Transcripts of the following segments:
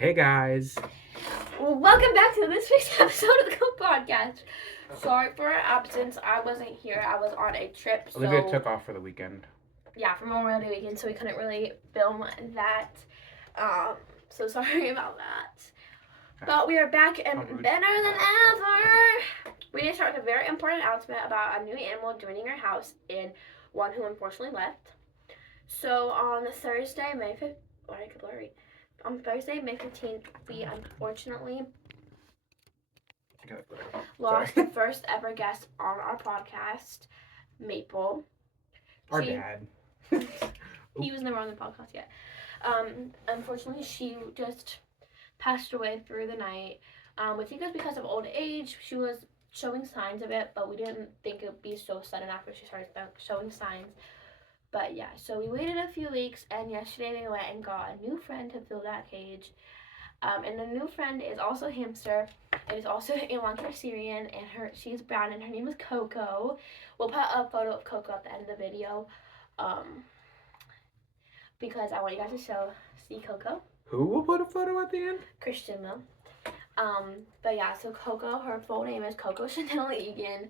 Hey guys. Welcome back to this week's episode of the Podcast. Sorry for our absence. I wasn't here. I was on a trip. Olivia took off for the weekend. Yeah, for Memorial Day weekend, so we couldn't really film that. So sorry about that. But we are back and better than ever. We need to start with a very important announcement about a new animal joining our house and one who unfortunately left. So on Thursday, May 5th, on Thursday, May 15th, we unfortunately lost the first ever guest on our podcast, Maple. Our dad. He was never on the podcast yet. Unfortunately, she just passed away through the night. We think it was because of old age. She was showing signs of it, but we didn't think it would be so sudden after she started showing signs. But yeah, so we waited a few weeks, and yesterday we went and got a new friend to fill that cage. And the new friend is also a hamster. It is also a long-haired Syrian, and she's brown, and her name is Coco. We'll put a photo of Coco at the end of the video, because I want you guys to see Coco. Who will put a photo at the end? Christian will. But yeah, so Coco, her full name is Coco Chanel Egan.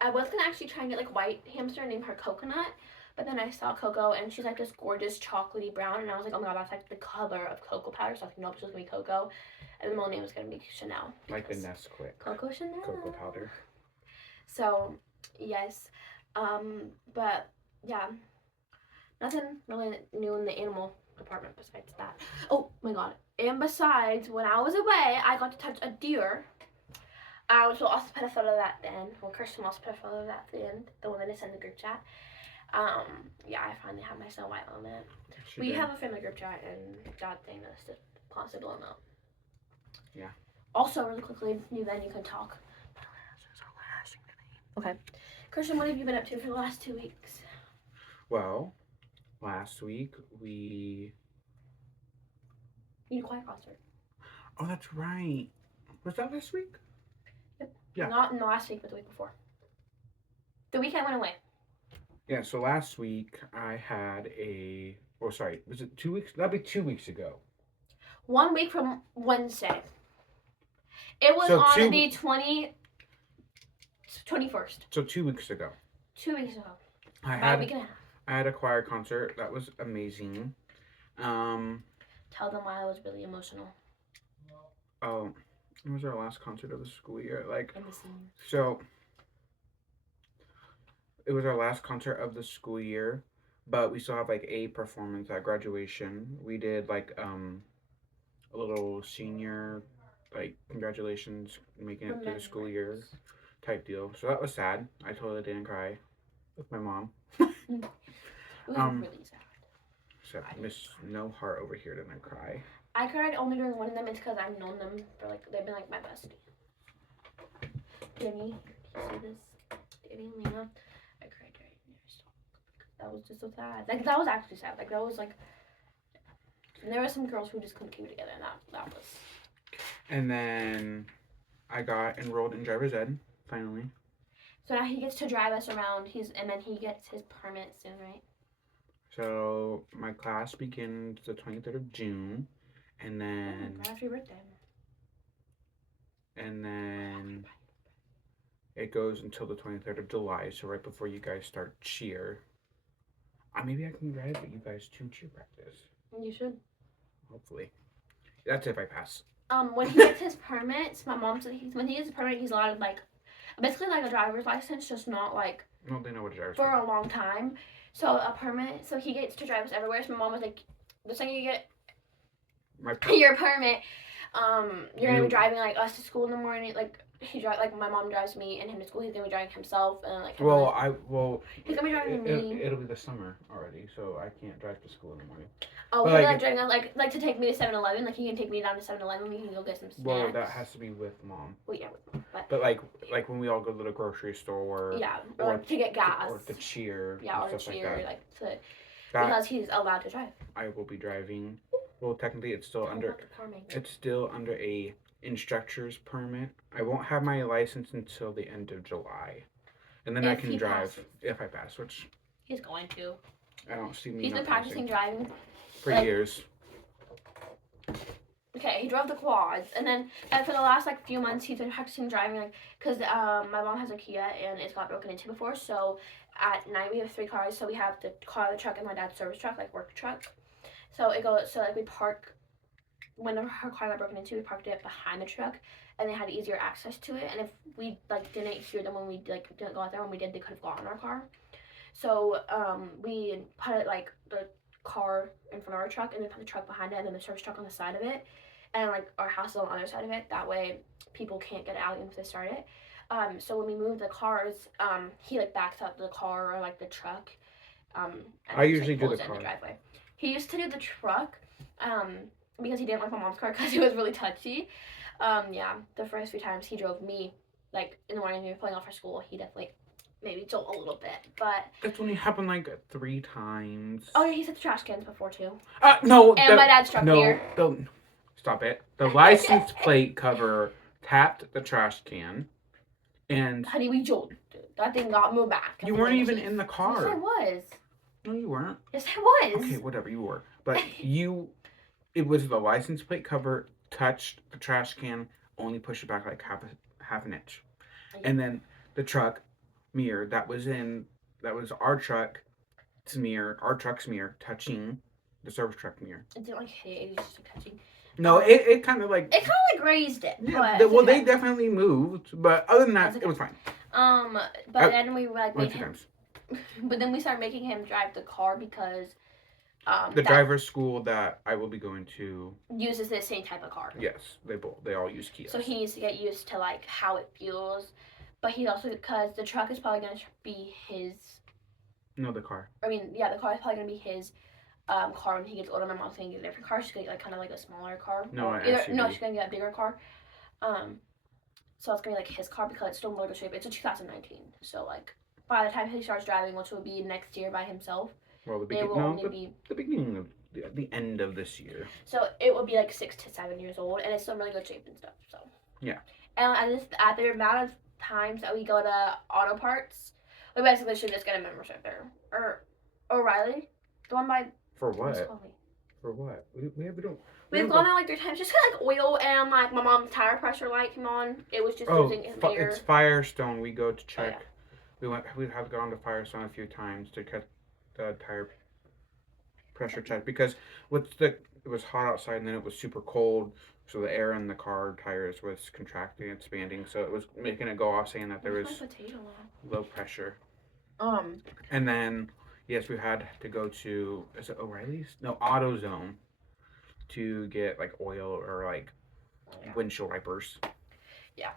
I was gonna actually try and get like white hamster and name her Coconut. But then I saw Coco, and she's like this gorgeous chocolatey brown, and I was like, oh my god, that's like the color of cocoa powder. So I was like, nope, she's gonna be Coco, and the middle name was gonna be Chanel. Like the Nesquik. Coco Chanel. Cocoa powder. So, yes, but yeah, nothing really new in the animal department besides that. Oh my god! And besides, when I was away, I got to touch a deer. Which will also put a photo of that then. Well, Kirsten will also put a photo of that at the end, the one that I sent in the group chat. Yeah, I finally have my Snow White moment. We have a family group chat, and that thing is just constantly blowing up. Yeah. Also, really quickly, you can talk. Okay. Christian, what have you been up to for the last 2 weeks? Well, last week we... You did a choir concert. Oh, that's right. Was that last week? Yep. Yeah. Not in the last week, but the week before. The week I went away. Yeah, so last week I had was it 2 weeks? That'd be 2 weeks ago. 1 week from Wednesday. It was on the 21st. So 2 weeks ago. 2 weeks ago. About a week and a half. I had a choir concert. That was amazing. Tell them why I was really emotional. Oh, it was our last concert of the school year. It was our last concert of the school year, but we still have like a performance at graduation. We did like a little senior like congratulations making it through the school year type deal. So that was sad. I totally didn't cry with my mom. It was really sad. So Miss No Heart over here didn't cry. I cried only during one of them. It's because I've known them for they've been like my bestie. Danny, do you see this? Danny and Lena. I cried during their song. That was just so sad. Like, that was actually sad. Like, that was like... And there were some girls who just couldn't keep it together, and that was... And then I got enrolled in driver's ed, finally. So now he gets to drive us around, and then he gets his permit soon, right? So my class begins the 23rd of June, and then... Right after your birthday. And then it goes until the 23rd of July, so right before you guys start cheer. Maybe I can drive with you guys to cheer practice. You should. Hopefully. That's if I pass. When he gets his permits, my mom said when he gets his permit, he's allowed basically like a driver's license, just not like... No, they know what a driver's for a long time. So a permit, so he gets to drive us everywhere. So my mom was like, the second you get your permit, you're gonna be driving like us to school in the morning. Like my mom drives me and him to school. He's gonna be driving himself and like. He's gonna be driving me. It'll be the summer already, so I can't drive to school in the morning. Oh, he's like driving like to take me to 7-Eleven. Like he can take me down to 7-Eleven. We can go get some snacks. Well, that has to be with mom. Well, yeah, with mom, but like when we all go to the grocery store. Yeah, or to get gas. Or to cheer. Yeah, or to cheer because he's allowed to drive. I will be driving. Well, technically, it's still under a instructor's permit. I won't have my license until the end of July, and then I can drive if I pass, which he's going to. I don't see me. He's been practicing driving for years. okay, he drove the quads, and then for the last like few months, he's been practicing driving, like, cause my mom has a Kia and it's got broken into before. So at night we have 3 cars. So we have the car, the truck, and my dad's service truck, like work truck. So it goes. So like we park. Whenever her car got broken into, we parked it behind the truck, and they had easier access to it. And if we like didn't hear them when we like didn't go out there, when we did, they could have gone in our car. So we put it like the car in front of our truck, and then put the truck behind it, and then the service truck on the side of it, and like our house is on the other side of it. That way, people can't get out even if they start it. So when we move the cars, he like backs up the car or like the truck, and I just, usually like, do pulls the it in the car. driveway. He used to do the truck, because he didn't like my mom's car because it was really touchy. Yeah, the first few times he drove me, like in the morning when we were pulling off for school, he definitely maybe jolt a little bit, but That's only happened like 3 times. oh yeah, he set the trash cans before too. No. And my dad's truck here. Stop it. The license plate cover tapped the trash can, and Honey, we jolted. That thing got moved back. you weren't even in the Yes, car. I was. No, you weren't. Yes, I was. Okay, whatever, you were. But it was the license plate cover touched the trash can, only pushed it back like half an inch. And then the truck mirror that was our truck's mirror, touching the service truck mirror. It didn't like hit it, it was just like touching. No, it kind of like... It kind of like grazed it. Yeah, but well, they definitely moved, but other than that, it was fine. But then we like made him... times. But then we started making him drive the car because... the driver's school that I will be going to... uses the same type of car. Yes, they all use Kia. So he needs to get used to like how it feels. But he also, because the truck is probably going to be his... No, the car. I mean, yeah, the car is probably going to be his car when he gets older. My mom's going to get a different car. She's going to get like kind of like a smaller car. No, she's going to get a bigger car. So it's going to be like his car because it's still motor shape. It's a 2019. So like by the time he starts driving, which will be next year by himself, well, the beginning of the end of this year. So it will be like 6 to 7 years old, and it's still in really good shape and stuff. So yeah. And at the amount of times that we go to auto parts, we basically should just get a membership there. Or O'Reilly, the one by... For what? For what? We've gone out like 3 times just to like oil, and like my mom's tire pressure light came on. It was just losing his air. It's Firestone. We go to check. Oh, yeah. We have gone to Firestone a few times to get the tire pressure check because it was hot outside and then it was super cold, so the air in the car tires was contracting, expanding, so it was making it go off, saying that there was low pressure. And then yes, we had to go to, is it O'Reilly's? No, AutoZone to get like oil or like windshield wipers. Yeah.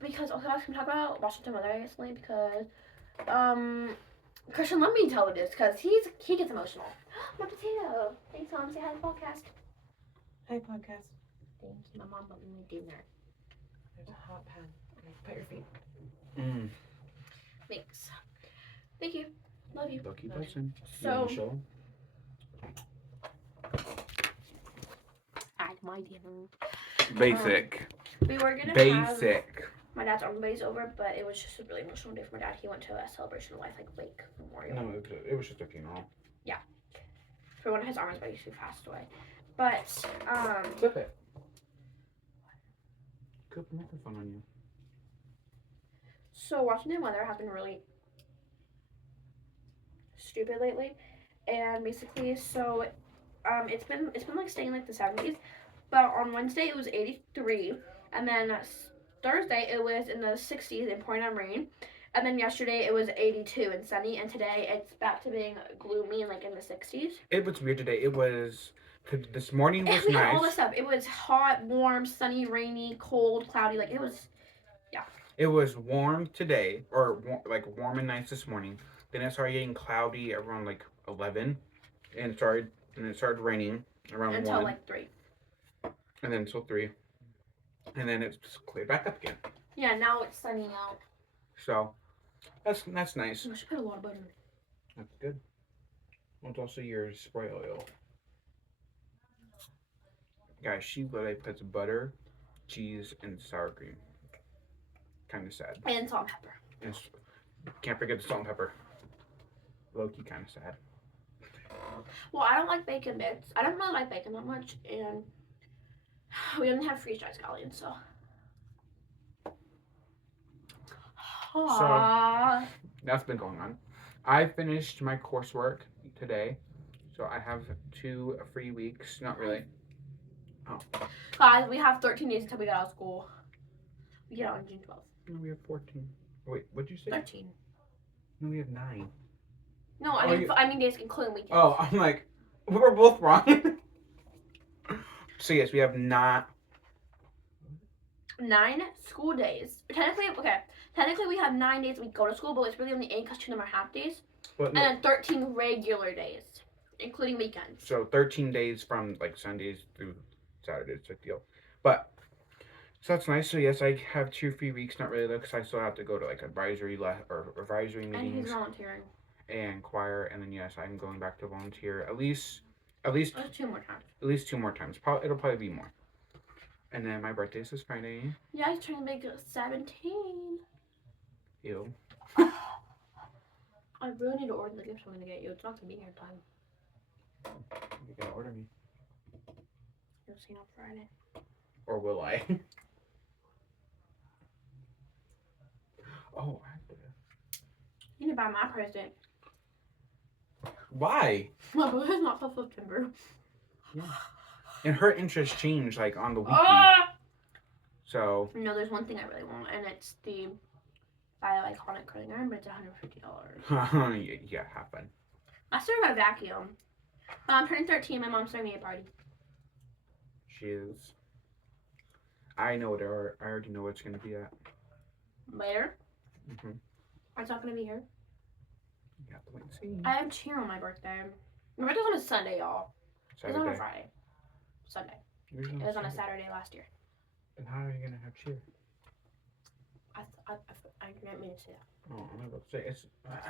Because okay, I was gonna talk about Washington weather recently because Christian, let me tell you this because he gets emotional. My potato. Thanks, Mom. Say hi to the podcast. Hi, podcast. Thank you. My mom bought me dinner. There's a hot pan. Okay, put your feet. Thanks. Thank you. Love you. Lucky person. So, at my dinner. Basic. We were gonna Basic. have my dad's army buddies over, but it was just a really emotional day for my dad. He went to a celebration of life, like Lake Memorial. No, it was just a funeral. Yeah. For one of his army buddies who passed away. But, Clip it. Clip the microphone on you. So Washington weather has been really stupid lately. And basically, so, it's been like staying like the 70s. But on Wednesday it was 83. And then Thursday it was in the 60s and pouring down rain. And then yesterday it was 82 and sunny. And today it's back to being gloomy and like in the 60s. It was weird today. This morning was we nice. had all this stuff. It was hot, warm, sunny, rainy, cold, cloudy. Like it was, yeah. It was warm today, or warm and nice this morning. Then it started getting cloudy around like 11, and it started raining around 1. Until like 3. And then until 3. And then it's just cleared back up again. Yeah, now it's sunny out. So, that's nice. I should put a lot of butter in it. That's good. Well, it's also your spray oil. Guys, she literally puts butter, cheese, and sour cream. Kind of sad. And salt and pepper. And can't forget the salt and pepper. Low-key kind of sad. Well, I don't like bacon bits. I don't really like bacon that much, and We only have freeze-dried scallions, so. That's been going on. I finished my coursework today, so I have 2 free weeks. Not really. Guys, we have 13 days until we get out of school. We get out on June 12th. No, we have 14. Wait, what'd you say? 13. No, we have 9. No, I mean days including weekends. Oh, I'm like, we're both wrong. So yes, we have not 9 school days. Technically we have 9 days we go to school, but it's really only 8 because 2 of them are half days. But no. And then 13 regular days, including weekends. So 13 days from like Sundays through Saturdays, type deal. But so that's nice. So yes, I have 2 free weeks. Not really though, because I still have to go to like advisory And meetings he's volunteering. and choir, and then yes, I'm going back to volunteer at least That's 2 more times. At least 2 more times. It'll probably be more. And then my birthday is this Friday. Yeah, he's trying to make it 17. Ew. I really need to order the gift I'm gonna get you. It's not gonna be here in time. You gotta order me. You'll see on Friday. Or will I? Oh, I have to. You need to buy my present. Why? My birthday's not till September. Yeah. And her interests change like on the weekly. So. No, there's one thing I really want, and it's the iconic curling iron, but it's $150. Yeah, have fun. I still got a vacuum. I'm turning 13. My mom's throwing me a party. She is. I already know what it's gonna be at. Later. Mhm. It's not gonna be here. You have to wait and see. I have cheer on my birthday. My birthday's on a Sunday, y'all. It was on a Friday. Sunday. It was on a Saturday last year. And how are you gonna have cheer? I didn't mean to say that. Oh, I'm about to say it's.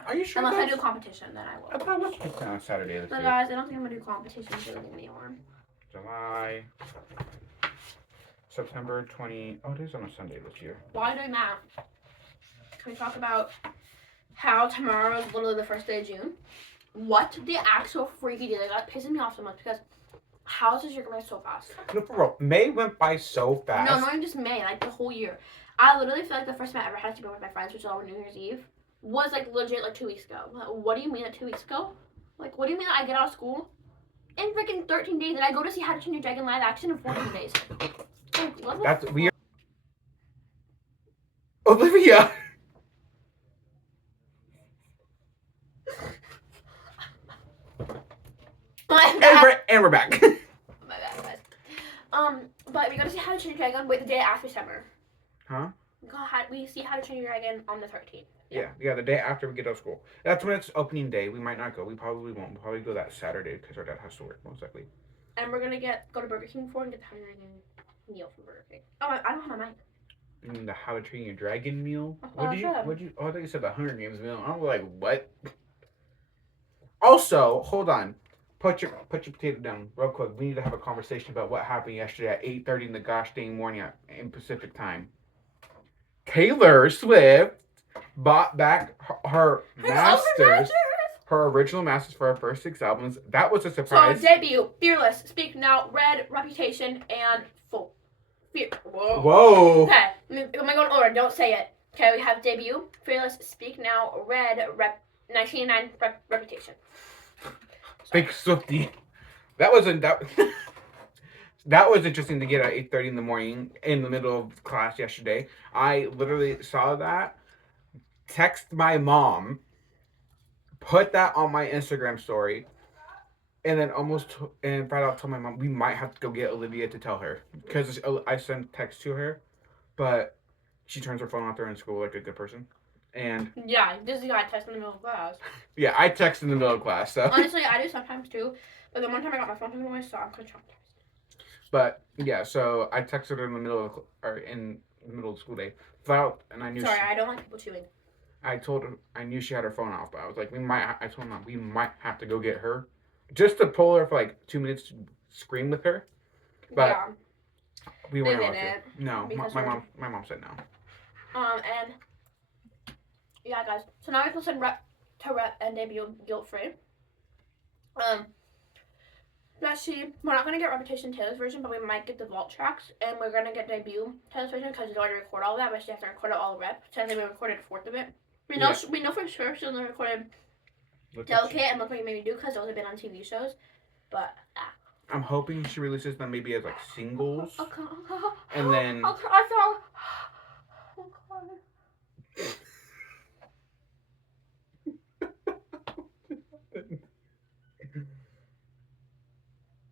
Are you sure? Unless I do a competition, then I will. I thought it was on Saturday this But year. guys, I don't think I'm gonna do competitions really anymore. July. September 20. Oh, it is on a Sunday this year. While I'm doing that, can we talk about how tomorrow is literally the first day of June? What the actual freaky day? Like, that pisses me off so much because how is this year going so fast? No, for real. May went by so fast. No, not even just May, like the whole year. I literally feel like the first time I ever had to be with my friends, which was on New Year's Eve, was like legit like 2 weeks ago. Like, what do you mean that 2 weeks ago? Like, what do you mean that I get out of school in freaking 13 days and I go to see How to Train Your Dragon live action in 14 days? Like, That's weird. Olivia. And we're back. My bad, guys. But we go to see How to Train Your Dragon the day after summer. Huh? We see How to Train Your Dragon on the 13th. Yeah, the day after we get out of school. That's when it's opening day. We might not go. We probably won't. We'll probably go that Saturday because our dad has to work, most likely. And we're gonna go to Burger King before and get the How to Train Your Dragon meal from Burger King. Oh, I don't have my mic. You mean the How to Train Your Dragon meal? Oh, Oh, I thought you said the Hunger Games meal. I was like, what? Also, hold on. Put your potato down real quick. We need to have a conversation about what happened yesterday at 8:30 in the gosh dang morning in Pacific time. Taylor Swift bought back her masters, her original masters for her first 6 albums. That was a surprise. So debut, Fearless, Speak Now, Red, Reputation, and Full. Whoa. Okay, I'm gonna go in order. Don't say it. Okay, we have debut, Fearless, Speak Now, Red, 1989, Reputation. Big Swiftie. That was that was interesting to get at 8:30 in the morning in the middle of class yesterday. I literally saw that, text my mom, put that on my Instagram story, and then right out told my mom we might have to go get Olivia to tell her because I sent text to her, but she turns her phone off there in school like a good person. And yeah, this guy texted in the middle of class. Yeah, I text in the middle of class. So honestly, I do sometimes too. But the one time I got my phone taken away, so I'm kind of traumatized. But yeah, so I texted her in the middle of school day. And I knew. Sorry, I don't like people chewing. I told her I knew she had her phone off, but I was like, I told her we might have to go get her, just to pull her for like 2 minutes to scream with her. But yeah. We weren't They allowed to. No, my mom said no. And yeah, guys. So now we can send rep and debut guilt free. that we're not gonna get Reputation Taylor's version, but we might get the vault tracks, and we're gonna get debut Taylor's version because she's already recorded all that, but she has to record it all rep. So I think we recorded a fourth of it. We know we know for sure she only recorded Delicate and Look What You Made Me Do because those have been on TV shows, but. I'm hoping she releases them maybe as like singles, Okay. and then.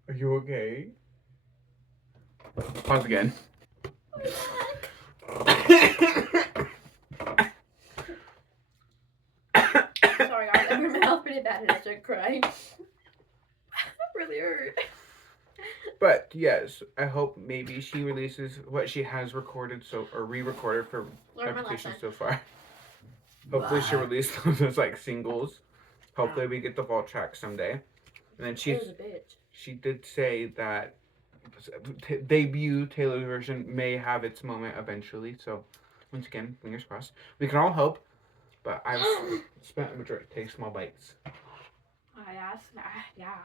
Are you okay? Pause again. Sorry, guys. I hurt my mouth pretty bad and I started crying. That really hurt. But yes, I hope maybe she releases what she has recorded or re-recorded for Reputation so far. Hopefully she'll release those as like singles. Hopefully we get the vault track someday. And then she did say that debut Taylor's version may have its moment eventually. So once again, fingers crossed. We can all hope. But I've spent a majority. Take small bites. Yeah.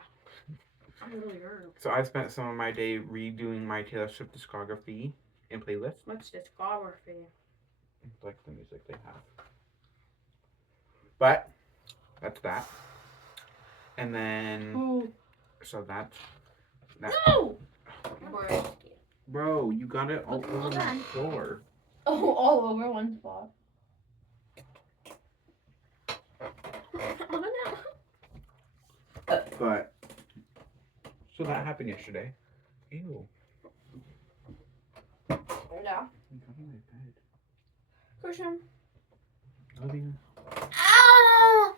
I'm really hurt. So I spent some of my day redoing my Taylor Swift discography and playlist. What's discography? Like the music they have. But that's that. And then so that's that. No! Bro, you got it all over the floor. Oh, all over one spot. But so that happened yesterday. Ew. Yeah. You got in my bed. Christian. Love you. Ow!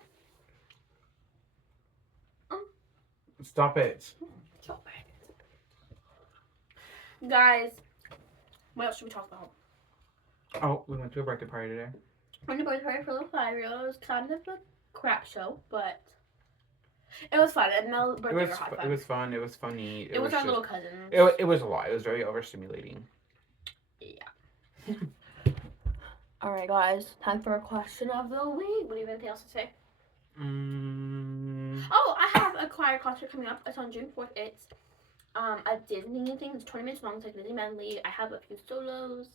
Stop it. Stop it. Guys, what else should we talk about? Oh, we went to a birthday party today. Went to a birthday party for a little 5-year-old. It was kind of a crap show, but it was fun. And the birthday were hot fun. It was fun. It was funny. It was our little cousins. It was a lot. It was very overstimulating. Yeah. Alright, guys. Time for a question of the week. What do you have anything else to say? Oh, I have a choir concert coming up. It's on June 4th. It's a Disney thing. It's 20 minutes long. It's like Disney medley. I have a few solos.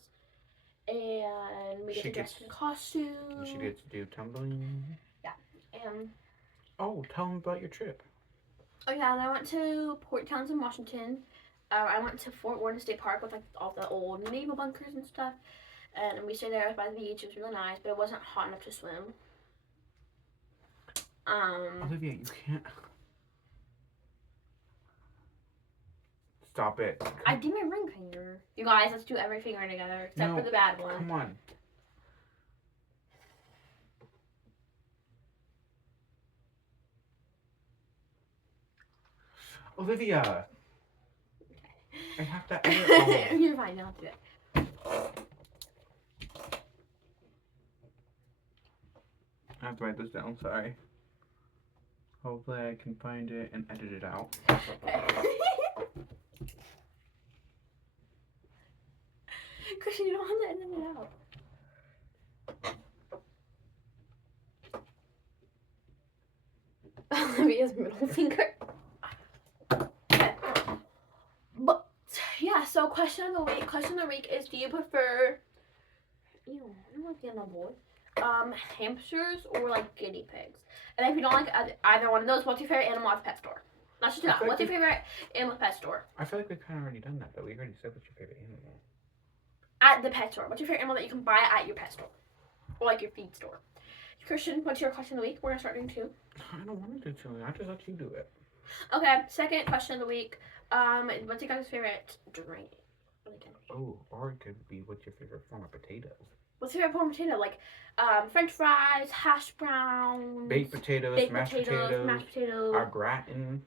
And we get to dress in costumes. She gets to do tumbling. Yeah. And oh, tell them about your trip. Oh yeah, and I went to Port Townsend, Washington. I went to Fort Warren State Park with like all the old naval bunkers and stuff. And we stayed there by the beach. It was really nice, but it wasn't hot enough to swim. Olivia, you can't. Stop it. I did my ring finger. You guys, let's do every finger together except for the bad one. Come on. Olivia. I have to edit all. You're fine, I'll do it. I have to write this down, sorry. Hopefully I can find it and edit it out. Christian, you don't have to edit it out. Olivia's middle finger. But yeah, so question of the week. Question of the week is: do you prefer? Ew, I don't like the animal boy. Hamsters or like guinea pigs? And if you don't like either one of those, what's your favorite animal at the pet store? Let's just do that. What's your favorite animal at the pet store? I feel like we've kind of already done that though. We already said what's your favorite animal. At the pet store. What's your favorite animal that you can buy at your pet store? Or like your feed store? Christian, what's your question of the week? We're gonna start doing 2. I don't want to do 2. I just let you do it. Okay, second question of the week. What's your guys' favorite drink? Oh, or it could be what's your favorite form of potato? What's your favorite form of potato? Like French fries, hash browns, baked potatoes, mashed potatoes, au gratin,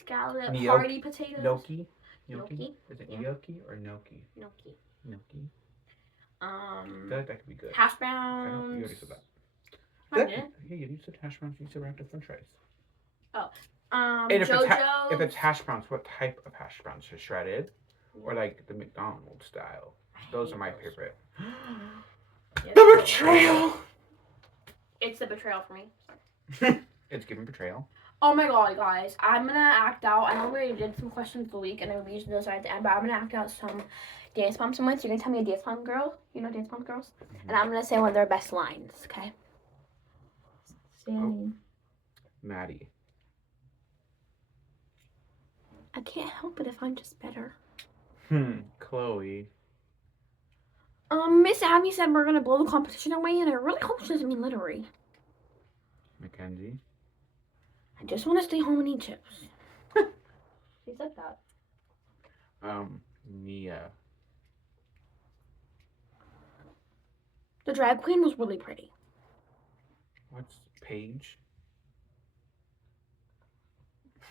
scallop, hearty potatoes. Gnocchi. Is it gnocchi or gnocchi? Gnocchi. Gnocchi. I feel like that could be good. Hash browns. I know you already said that. Yeah, you said hash browns. You said wrapped up French fries. Oh. And if it's hash browns, what type of hash browns? Just shredded, or like the McDonald's style? Those are my favorite. The betrayal. It's the betrayal for me. It's giving betrayal. Oh my god, guys. I'm gonna act out. I know we already did some questions of the week, and I usually do those right at the end, but I'm gonna act out some dance moms moments. You're gonna tell me a dance mom girl. You know dance mom girls? And I'm gonna say one of their best lines, okay? Standing. Maddie. I can't help it if I'm just better. Chloe. Miss Abby said we're gonna blow the competition away, and I really hope she doesn't mean literally. Mackenzie. I just want to stay home and eat chips. She said that. Nia. The drag queen was really pretty. What's Paige?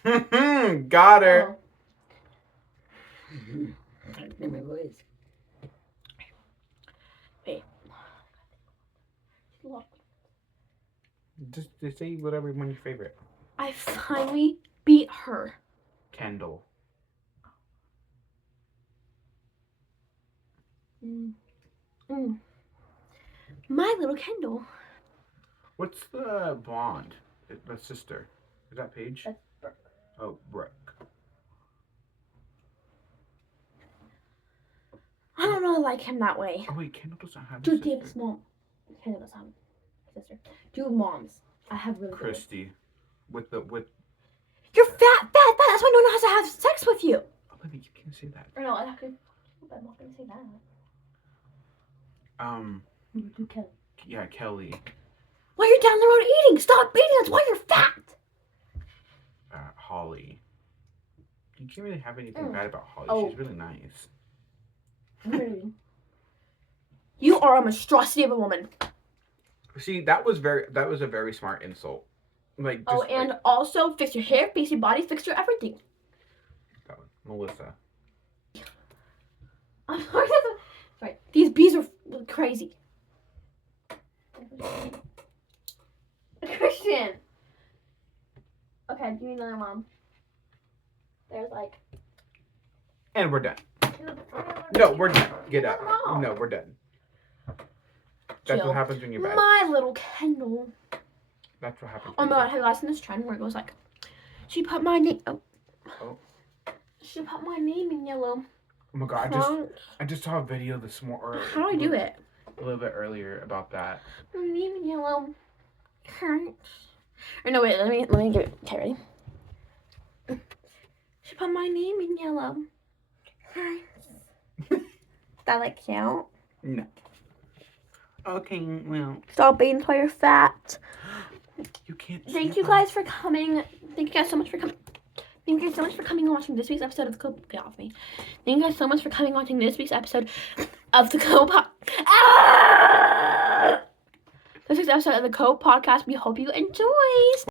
Got her. In my voice. Wait. Just say whatever one your favorite. I finally beat her. Kendall. My little Kendall. What's the blonde? The sister. Is that Paige? That's Brooke. Oh, Brooke. I don't really like him that way. Oh wait, Kendall doesn't have a Dude, sister. David's mom. Kendall does have a sister. Dude, moms. I have really good. Christy. With You're fat. That's why no one has to have sex with you. Olivia, you can't say that. Or no, I'm not gonna say that. Do Kelly. Yeah, Kelly. Why you're down the road eating? Stop eating. That's why you're fat. Holly. You can't really have anything bad about Holly. Oh. She's really nice. You are a monstrosity of a woman. See, that was a very smart insult. Like, just, And also fix your hair, fix your body, fix your everything. that one. Melissa. I'm sorry. These bees are crazy. Christian. Okay, give me another mom. There's like. And we're done. No, we're done. Get up. No. No, we're done. That's Chill. what happens when you're bad. My little Kendall. That's what happens. Oh my god, have you guys seen this trend where it goes like, she put my name. Oh. She put my name in yellow. Oh my god, I just saw a video this morning. How do I do it? A little bit earlier about that. My name in yellow. Hurts. Or no, wait. Let me give it. Okay, ready? She put my name in yellow. Hurts. That like count? No. Okay, well. Stop eating until you're fat. You can't. Thank you guys for coming. Thank you guys so much for coming. Thank you guys so much for coming and watching this week's episode of the Co. Get off me. Thank you guys so much for coming and watching this week's episode of the This week's episode of the Co. Podcast. We hope you enjoy.